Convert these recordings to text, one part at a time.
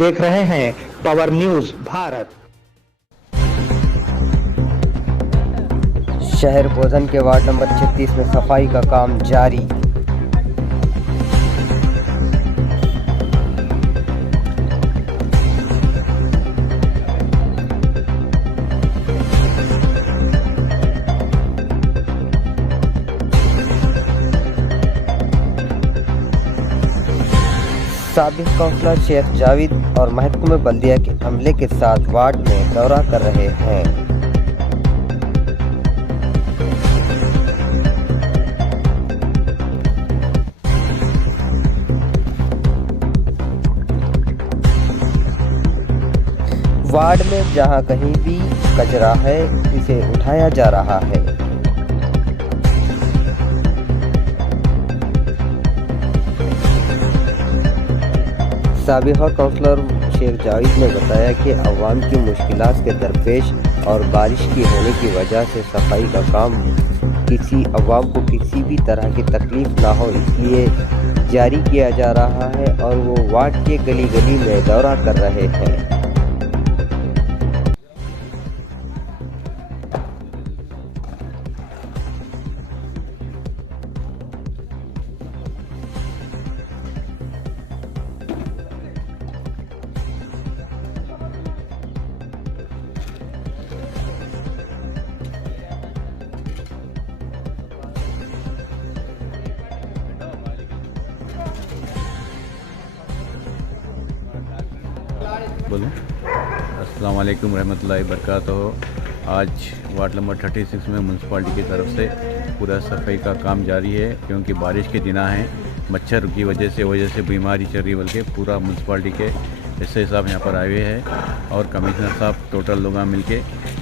देख रहे हैं पावर न्यूज भारत। शहर बोधन के वार्ड नंबर 36 में सफाई का काम जारी। साबिक काउंसलर शेख जावेद और महकमे बल्दिया के अमले के साथ वार्ड में दौरा कर रहे हैं। वार्ड में जहां कहीं भी कचरा है इसे उठाया जा रहा है। साबिका काउंसलर शेख जावेद ने बताया कि अवाम की मुश्किलात के दरपेश और बारिश की होने की वजह से सफाई का काम किसी अवाम को किसी भी तरह की तकलीफ ना हो इसलिए जारी किया जा रहा है और वो वार्ड के गली गली में दौरा कर रहे हैं। बोलूँ अस्सलाम वालेकुम रहमतुल्लाहि बरकातहू। आज वार्ड नंबर 36 में म्यूनसिपालिटी की तरफ से पूरा सफाई का काम जारी है क्योंकि बारिश के दिन हैं, मच्छर की वजह से बीमारी चल रही, बल्कि पूरा म्यूनसिपालिटी के एसआई साहब यहाँ पर आए हुए हैं और कमिश्नर साहब टोटल लोग मिलके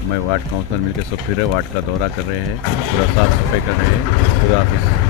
मैं वार्ड काउंसलर मिलके सब फिर वार्ड का दौरा कर रहे हैं, पूरा साफ़ सफाई कर रहे हैं पूरा ऑफिस।